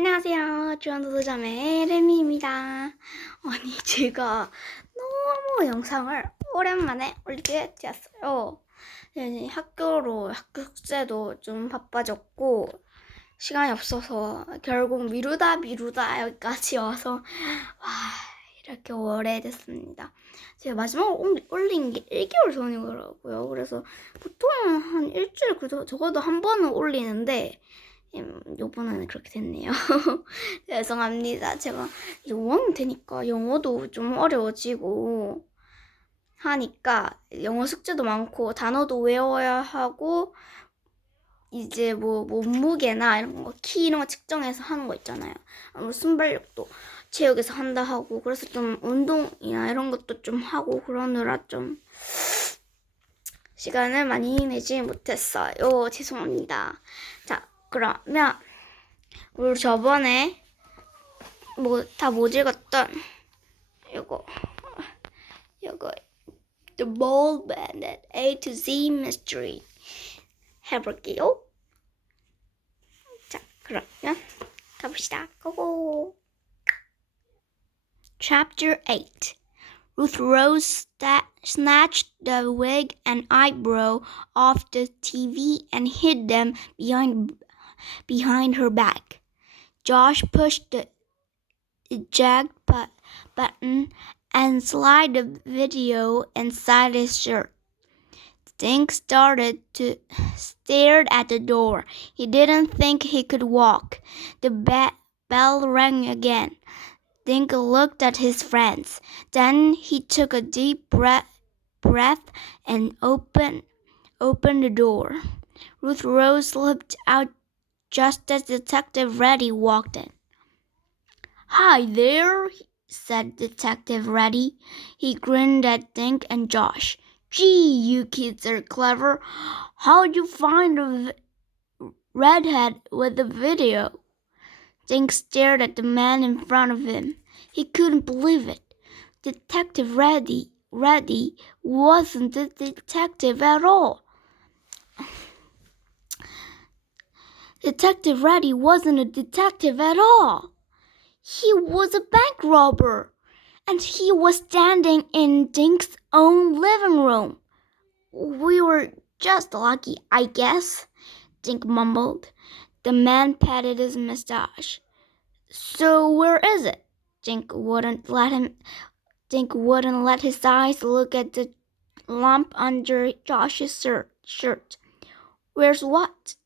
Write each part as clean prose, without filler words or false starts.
안녕하세요. 주한도서점의 레미입니다. 아니, 제가 너무 영상을 오랜만에 올리게 되었어요. 이제 학교 숙제도 좀 바빠졌고, 시간이 없어서 결국 미루다 여기까지 와서, 와, 이렇게 오래됐습니다. 제가 마지막으로 올린 게 1개월 전이더라고요. 그래서 보통 한 일주일 적어도 한 번은 올리는데, 요번에는 그렇게 됐네요. 죄송합니다. 제가 이제 5학년 되니까 영어도 좀 어려워지고 하니까 영어 숙제도 많고 단어도 외워야 하고 이제 뭐 몸무게나 이런 거 키 이런 거 측정해서 하는 거 있잖아요. 순발력도 체육에서 한다 하고 그래서 좀 운동이나 이런 것도 좀 하고 그러느라 좀 시간을 많이 내지 못했어요. 죄송합니다. 자, 그러면 우리 저번에 다 못 읽었던 이거 The Bold Bandit AtoZ Mystery 해볼게요. 자, 그러면 가봅시다. 고고. Chapter 8. Ruth Rose snatched the wig and eyebrow off the TV and hid them behind her back. Josh pushed the eject button and slid the video inside his shirt. Dink started to stare at the door. He didn't think he could walk. The bell rang again. Dink looked at his friends. Then he took a deep breath and opened the door. Ruth Rose slipped out just as Detective Reddy walked in. "Hi there," said Detective Reddy. He grinned at Dink and Josh. "Gee, you kids are clever. How'd you find a redhead with the video?" Dink stared at the man in front of him. He couldn't believe it. Detective Reddy wasn't a detective at all. Detective Reddy wasn't a detective at all. He was a bank robber, and he was standing in Dink's own living room. "We were just lucky, I guess," Dink mumbled. The man patted his mustache. "So where is it?" Dink wouldn't let his eyes look at the lump under Josh's shirt. Where's what?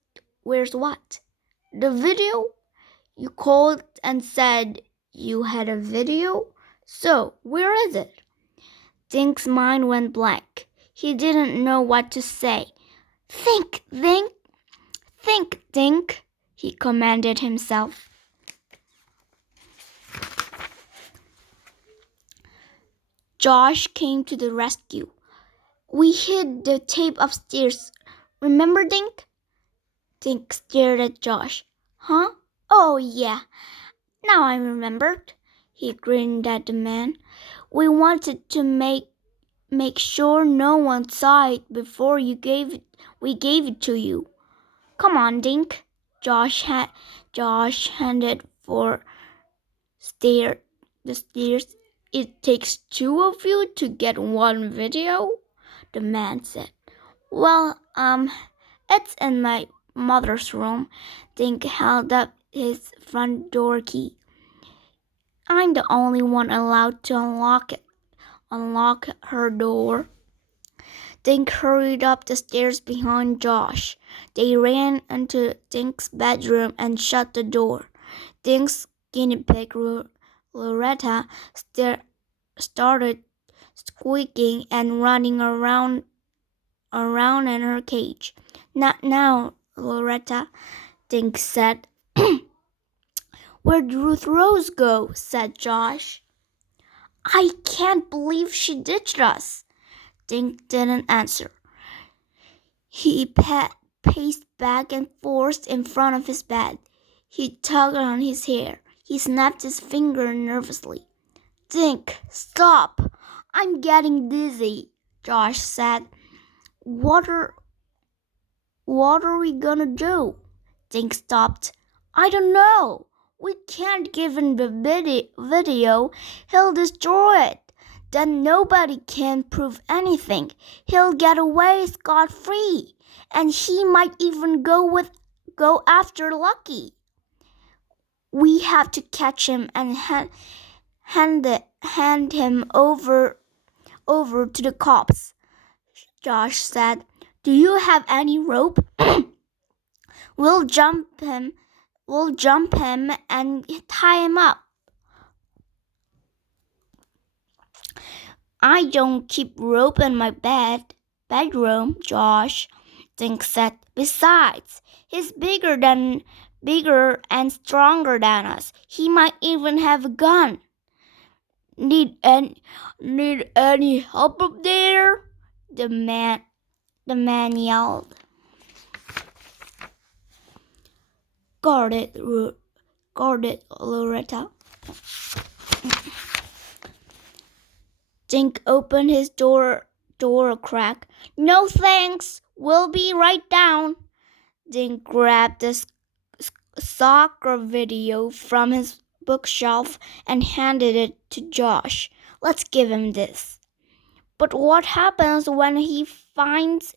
The video? You called and said you had a video? So, where is it?" Dink's mind went blank. He didn't know what to say. Think, Dink, he commanded himself. Josh came to the rescue. "We hid the tape upstairs. Remember, Dink?" Dink stared at Josh. "Huh? Oh, yeah. Now I remembered." He grinned at the man. "We wanted to make sure no one saw it before we gave it to you. Come on, Dink." Josh handed for the stairs. "It takes two of you to get one video," the man said. "Well, it's in my mother's room." Dink held up his front door key. "I'm the only one allowed to unlock her door." Dink hurried up the stairs behind Josh. They ran into Dink's bedroom and shut the door. Dink's guinea pig, Loretta, started squeaking and running around in her cage. "Not now, Loretta," Dink said. "Where'd Ruth Rose go?" said Josh. "I can't believe she ditched us." Dink didn't answer. He paced back and forth in front of his bed. He tugged on his hair. He snapped his finger nervously. "Dink, stop! I'm getting dizzy," Josh said. What are we gonna do?" Dink stopped. "I don't know. We can't give him the video. He'll destroy it. Then nobody can prove anything. He'll get away scot-free. And he might even go after Lucky. We have to catch him and hand him over to the cops. Josh said, "Do you have any rope?" We'll jump him and tie him up. I don't keep rope in my bedroom, Josh, Dink said. Besides, he's bigger and stronger than us. He might even have a gun. Need any help up there? The man yelled. Guard it, Loretta. Dink opened his door a crack. No thanks. We'll be right down. Dink grabbed the soccer video from his bookshelf and handed it to Josh. Let's give him this. But what happens when he finds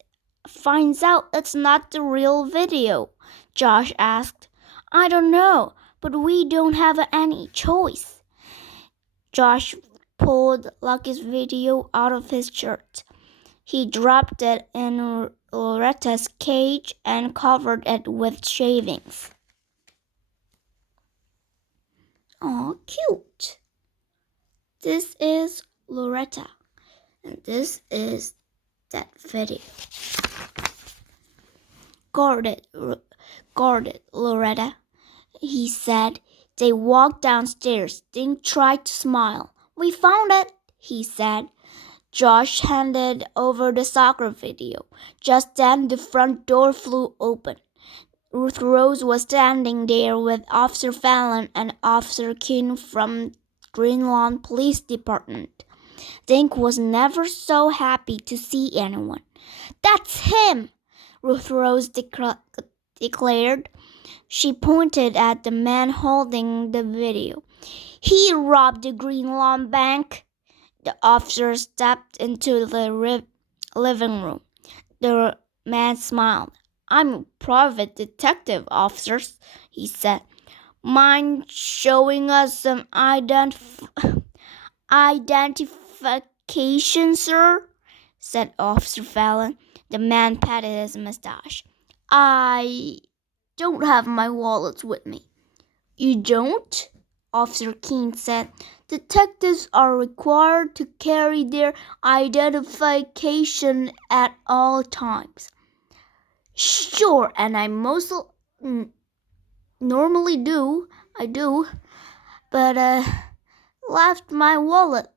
out it's not the real video? Josh asked. I don't know, but we don't have any choice. Josh pulled Lucky's video out of his shirt. He dropped it in Loretta's cage and covered it with shavings. Aw, cute. This is Loretta, and this is that video. Guard it, Loretta, he said. They walked downstairs. Dink tried to smile. We found it, he said. Josh handed over the soccer video. Just then the front door flew open. Ruth Rose was standing there with Officer Fallon and Officer Keene from Green Lawn Police Department. Dink was never so happy to see anyone. That's him, Ruth Rose declared. She pointed at the man holding the video. He robbed the Green Lawn Bank. The officer stepped into the living room. The man smiled. I'm a private detective, officers, he said. Mind showing us some identification, sir? Said Officer Fallon. The man patted his mustache. I don't have my wallet with me. You don't? Officer Keene said. Detectives are required to carry their identification at all times. Sure, and I normally do. I do, but left my wallet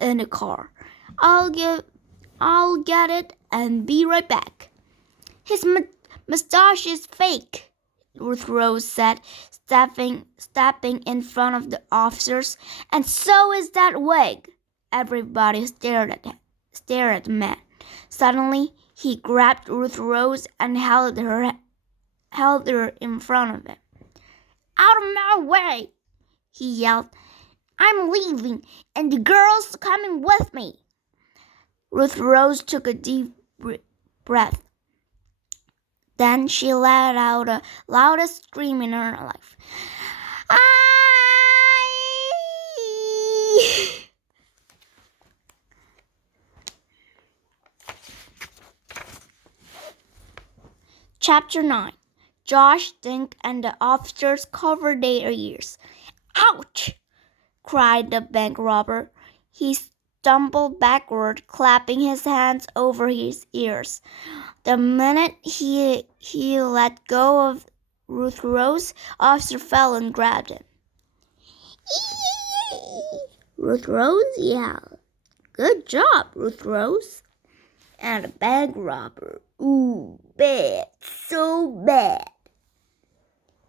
in the car. I'll get it and be right back. His mustache is fake, Ruth Rose said, stepping in front of the officers. And so is that wig. Everybody stared at the man. Suddenly, he grabbed Ruth Rose and held her in front of him. Out of my way, he yelled. I'm leaving, and the girl's coming with me. Ruth Rose took a deep breath. Then she let out the loudest scream in her life. Chapter 9. Josh, Dink, and the officers covered their ears. Ouch! Cried the bank robber. He stumbled backward, clapping his hands over his ears. The minute he let go of Ruth Rose, Officer Fallon grabbed him. Ruth Rose yelled. Good job, Ruth Rose. And the bank robber. Ooh, bad, so bad.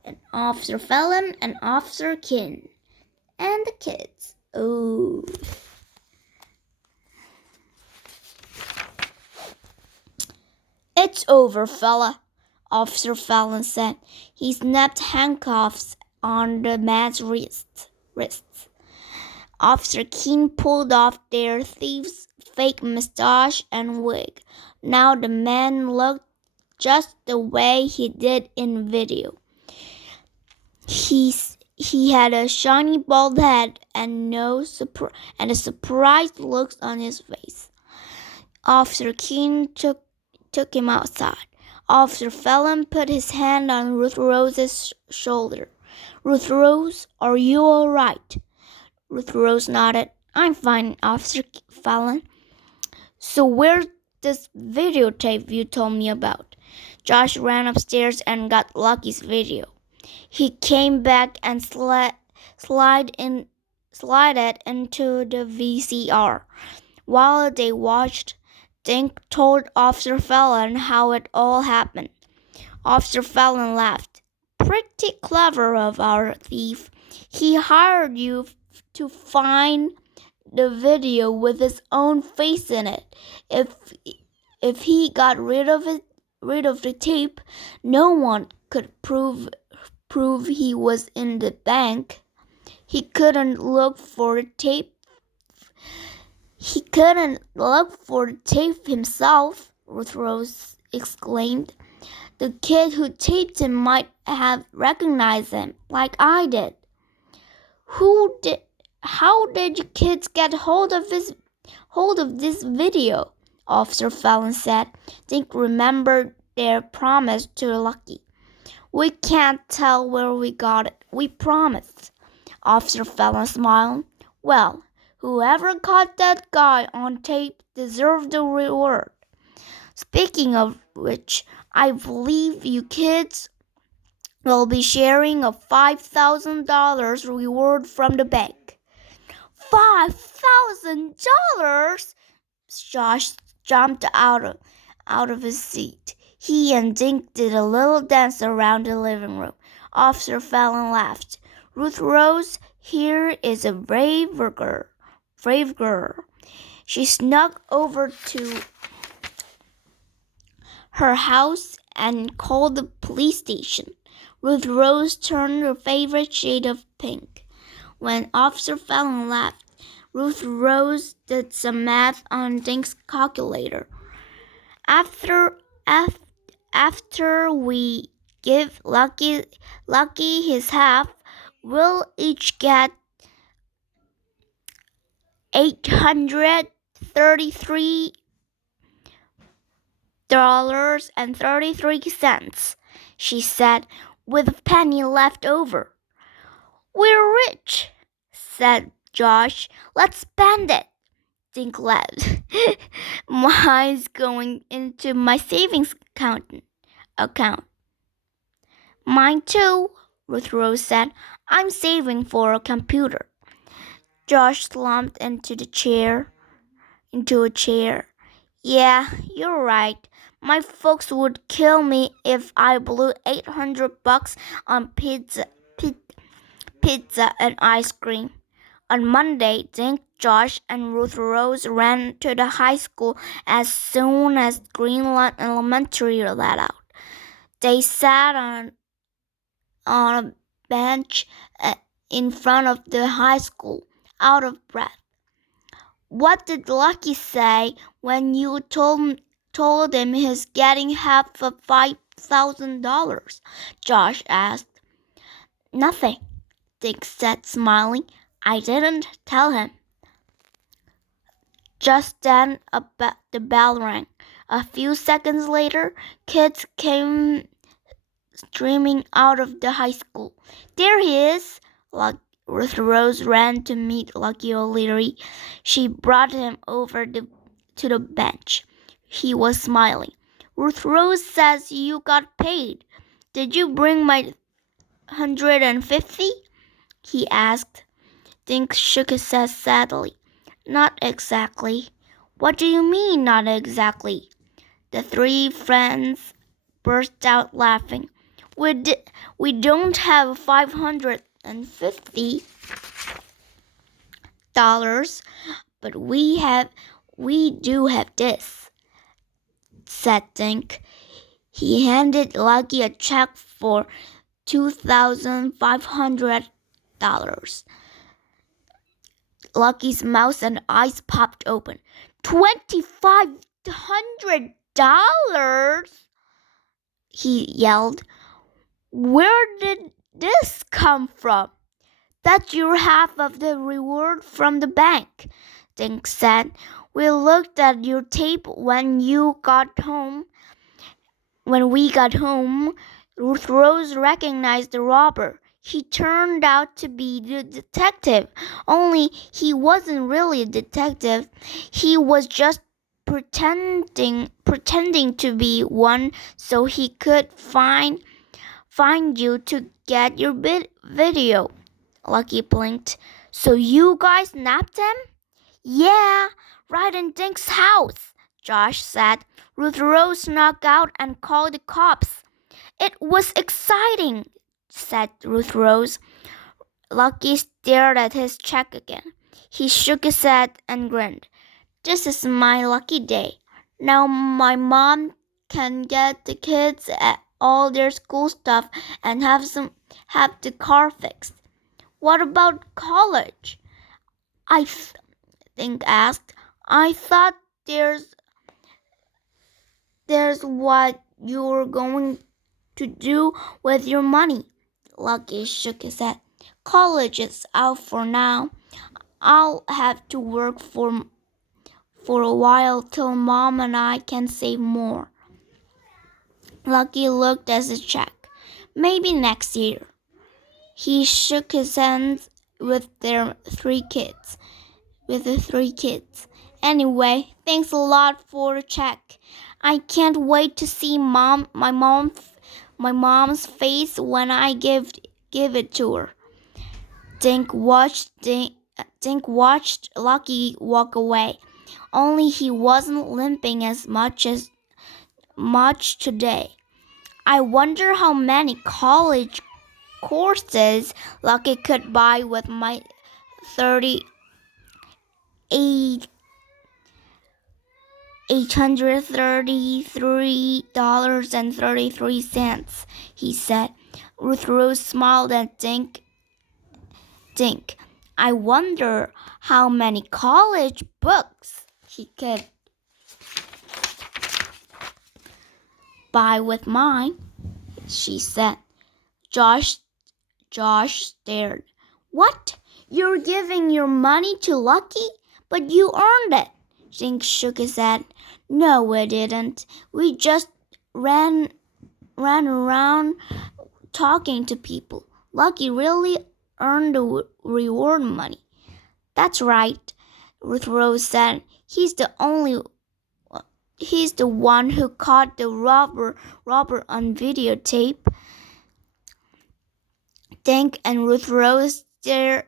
And Officer Fallon and Officer Keene. And the kids. Ooh. It's over, fella, Officer Fallon said. He snapped handcuffs on the man's wrists. Officer Keene pulled off their thief's fake mustache and wig. Now the man looked just the way he did in video. He had a shiny bald head and a surprised look on his face. Officer Keene took him outside. Officer Fallon put his hand on Ruth Rose's shoulder. "Ruth Rose, are you all right?" Ruth Rose nodded. "I'm fine, Officer Fallon." "So where's this videotape you told me about?" Josh ran upstairs and got Lucky's video. He came back and slid it into the VCR. While they watched, Dink told Officer Fallon how it all happened. Officer Fallon laughed. "Pretty clever of our thief. He hired you to find the video with his own face in it. If he got rid of the tape, no one could prove he was in the bank. He couldn't look for the tape. He couldn't look for the tape himself," Ruth Rose exclaimed. "The kid who taped him might have recognized him, like I did." How did you kids get hold of this video?" Officer Fallon said. Dink remembered their promise to Lucky. "We can't tell where we got it. We promised." Officer Fallon smiled. "Well, whoever caught that guy on tape deserved the reward. Speaking of which, I believe you kids will be sharing a $5,000 reward from the bank." $5,000? Josh jumped out of his seat. He and Dink did a little dance around the living room. Officer Fallon laughed. "Ruth Rose here is a brave girl." She snuck over to her house and called the police station. Ruth Rose turned her favorite shade of pink. When Officer Fallon left, Ruth Rose did some math on Dink's calculator. After we give Lucky his half, we'll each get $833.33, she said, with a penny left over. "We're rich," said Josh. "Let's spend it." Dink laughed. "Mine's going into my savings account. "Mine too," Ruth Rose said. "I'm saving for a computer." Josh slumped into a chair. "Yeah, you're right. My folks would kill me if I blew $800 on pizza and ice cream." On Monday, Dink, Josh, and Ruth Rose ran to the high school as soon as Greenland Elementary let out. They sat on a bench in front of the high school, out of breath. "What did Lucky say when you told him he's getting half of $5,000? Josh asked. "Nothing," Dink said, smiling. "I didn't tell him." Just then the bell rang. A few seconds later, kids came streaming out of the high school. "There he is!" Ruth Rose ran to meet Lucky O'Leary. She brought him over to the bench. He was smiling. "Ruth Rose says you got paid. Did you bring my $150?" he asked. Dink shook his head sadly. "Not exactly." "What do you mean, not exactly?" The three friends burst out laughing. We don't have $550, but we do have this," said Dink. He handed Lucky a check for $2,500. Lucky's mouth and eyes popped open. $2,500? He yelled. Where did this come from? That's your half of the reward from the bank, Dink said. We looked at your tape when we got home. Ruth Rose recognized the robber. He turned out to be the detective, only he wasn't really a detective. He was just pretending to be one so he could find you to get your video. Lucky blinked. So you guys nabbed him? Yeah, right in Dink's house, Josh said. Ruth Rose snuck out and called the cops. It was exciting, said Ruth Rose. Lucky stared at his check again. He shook his head and grinned. This is my lucky day. Now my mom can get the kids all their school stuff and have the car fixed. What about college? Dink asked. I thought there's what you're going to do with your money. Lucky shook his head. College is out for now. I'll have to work for a while till Mom and I can save more. Lucky looked at his check. Maybe next year. He shook his hands with the three kids. Anyway, thanks a lot for the check. I can't wait to see my mom's face when I give it to her. Dink watched Lucky walk away. Only he wasn't limping as much today. I wonder how many college courses Lucky could buy with my $833.33, he said. Ruth Rose smiled at Dink. I wonder how many college books he could buy with mine, she said. Josh stared. What? You're giving your money to Lucky? But you earned it. Dink shook his head. No, we didn't. We just ran around talking to people. Lucky really earned the reward money. That's right, Ruth Rose said. He's the one who caught the robber on videotape. Dink and Ruth Rose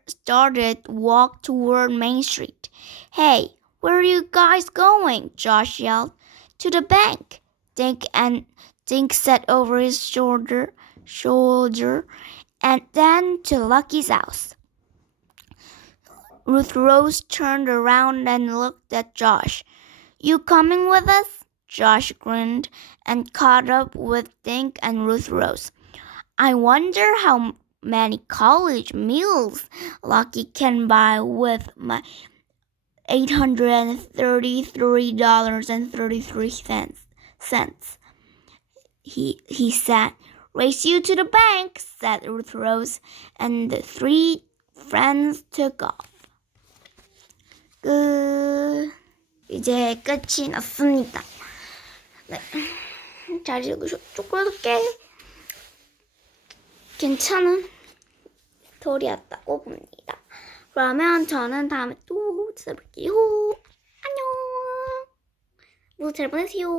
started to walk toward Main Street. Hey, where are you guys going? Josh yelled. To the bank, Dink said over his shoulder, and then to Lucky's house. Ruth Rose turned around and looked at Josh. You coming with us? Josh grinned and caught up with Dink and Ruth Rose. I wonder how many college meals Lucky can buy with my $833.33. He said. Race you to the bank, said Ruth Rose, and the three friends took off. 이제 끝이 났습니다. 네, 잘 읽으셨죠? 그래도 꽤 괜찮은 스토리였다고 봅니다. 그러면 저는 다음에 또 찾아볼게요. 안녕. 모두 잘 보내세요.